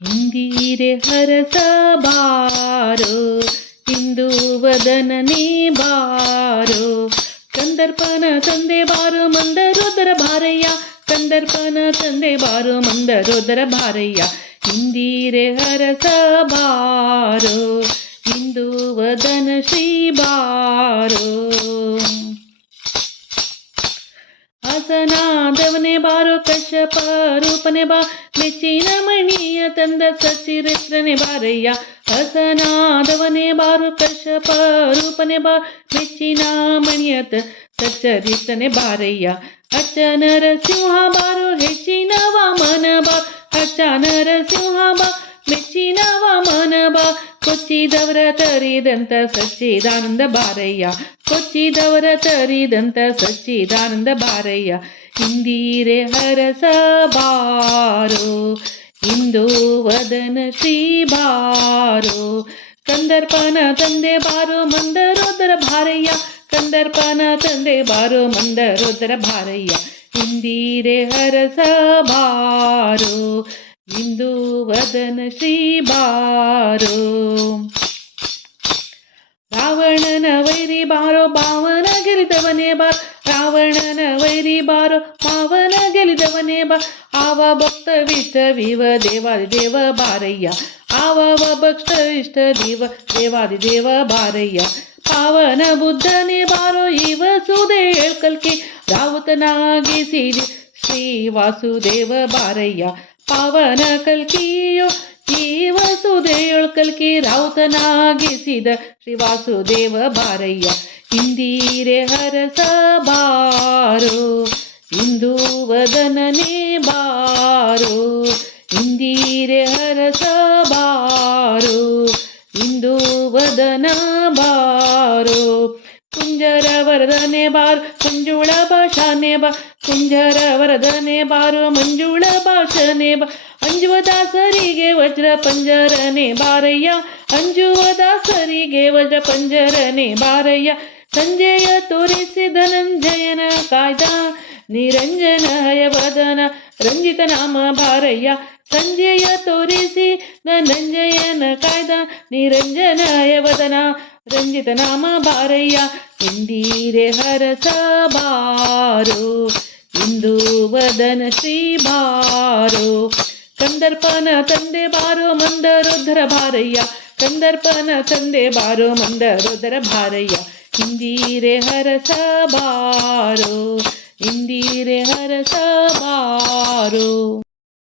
ಇಂದಿರೆ ಹರಸ ಬಾರೋ ಇಂದು ವದನನೇ ಬಾರೋ ಕಂದರ್ಪನ ತಂದೆ ಬಾರೋ ಮಂದರೋದರ ಭಾರಯ್ಯ ಕಂದರ್ಪನ ತಂದೆ ಬಾರೋ ಮಂದರೋದರ ಭಾರಯ್ಯ ಇಂದಿರೆ ಹರಸ ಬಾರೋ ಇಂದು ವದನ ಶ್ರೀ ಬಾರೋ ಹಸನಾದವನೇ ಬಾರೋ ಕಶ್ಯಪ ರೂಪನೆ ಬಾ ಮೆಚ್ಚಿನ ಮಣಿಯ ತಂದ ಸಚಿರಿತ್ರನೆ ಬಾರಯ್ಯ ಹಸನಾದವನೇ ಬಾರೋ ಕಶ್ಯಪ ರೂಪನೆ ಬಾ ಮೆಚ್ಚಿನ ಮಣಿಯ ಸಚ್ಚರಿತ್ರನೆ ಬಾರಯ್ಯ ಅಚ್ಚ ನರಸಿಂಹ ಬಾರೋ ಹೆಚ್ಚಿನ ವಾಮನ ಬಾ ಅಚ್ಚ ನರಸಿಂಹ ಬಾ ಮೆಚ್ಚಿನ ವಾಮನ ಬಾ ಕೊಚ್ಚಿದವರ ತರಿದಂತ ಸಚ್ಚಿದಾನಂದ ಬಾರಯ್ಯ ಕೊಚ್ಚಿದವರ ತರಿದಂತ ಸಚ್ಚಿದಾನಂದ ಬಾರಯ್ಯ ಇಂದಿರೆ ಹರಸ ಬಾರೋ ಇಂದು ವದನ ಶ್ರೀ ಬಾರೋ ಕಂದರ್ಪನ ತಂದೆ ಬಾರೋ ಮಂದರೋದರ ಭಾರಯ್ಯ ಕಂದರ್ಪನ ತಂದೆ ಬಾರೋ ಮಂದರೋದರ ಭಾರಯ್ಯ ಇಂದಿರೆ ಹರಸ ಬಾರೋ ಇಂದು ವದನ ಶ್ರೀ ಬಾರೋ ರಾವಣನ ವೈರಿ ಬಾರೋ ಭಾವನ ಗೆಲಿದವನೇ ಬಾ ರಾವಣನ ವೈರಿ ಬಾರೋ ಭಾವನ ಗೆಲಿದವನೇ ಬಾ ಆವ ಭಕ್ತ ವಿಷ್ಟ ವಿವ ದೇವಾದಿ ದೇವ ಬಾರಯ್ಯ ಆವ ಭಕ್ತ ಇಷ್ಟ ದೇವಾದಿ ದೇವ ಬಾರಯ್ಯ ಪಾವನ ಬುದ್ಧನೇ ಬಾರೋ ಇವ ಸುದೇ ಹೇಳ್ಕಲ್ಕಿ ರಾವುತನಾಗಿಸಿದ ಶ್ರೀ ವಾಸುದೇವ ಬಾರಯ್ಯ ಪಾವನ ಕಲ್ಕಿಯೋ ಈ ವಸುದೇವಳು ಕಲ್ಕಿ ರಾವುತನಾಗಿಸಿದ ಶ್ರೀ ವಾಸುದೇವ ಬಾರಯ್ಯ ಇಂದಿರೆ ಹರಸ ಬಾರೋ ಇಂದು ವದನನೇ ಬಾರೋ ಇಂದಿರೆ ಹರಸ ಬಾರೋ ಇಂದು ವದನ ಬಾರೋ ಕುಂಜರ ವರದನೆ ಬಾರು ಮಂಜುಳ ಭಾಷಾನೆ ಬಾ ಕುಂಜರ ವರದನೆ ಬಾರು ಮಂಜುಳ ಭಾಷನೆ ಬಾ ಅಂಜುವ ದಾಸರಿಗೆ ವಜ್ರ ಪಂಜರನೆ ಬಾರಯ್ಯ ಅಂಜುವ ದಾಸರಿಗೆ ವಜ್ರ ಪಂಜರನೆ ಬಾರಯ್ಯ ಸಂಜಯ ತೋರಿಸಿ ಧನಂಜಯನ ಕಾಯ್ದ ನಿರಂಜನ ಹಯವದನ ರಂಜಿತ ನಾಮ ಬಾರಯ್ಯ ಸಂಜಯ ತೋರಿಸಿ ಧನಂಜಯನ ಕಾಯ್ದ ನಿರಂಜನ ಹಯವದನ ರಂಜಿತ ನಾಮ ಬಾರಯ್ಯ ಇಂದಿರೆ ಹರಸ ಬಾರೋ ಇಂದು ವದನ ಶ್ರೀ ಬಾರೋ ಕಂದರ್ಪನ ತಂದೆ ಬಾರೋ ಮಂದರೋದರ ಭಾರಯ್ಯ ಕಂದರ್ಪನ ತಂದೆ ಬಾರೋ ಮಂದರೋದರ ಭಾರಯ್ಯ ಇಂದಿರೆ ಹರಸ ಬಾರೋ ಇಂದಿರೆ ಹರಸ ಬಾರೋ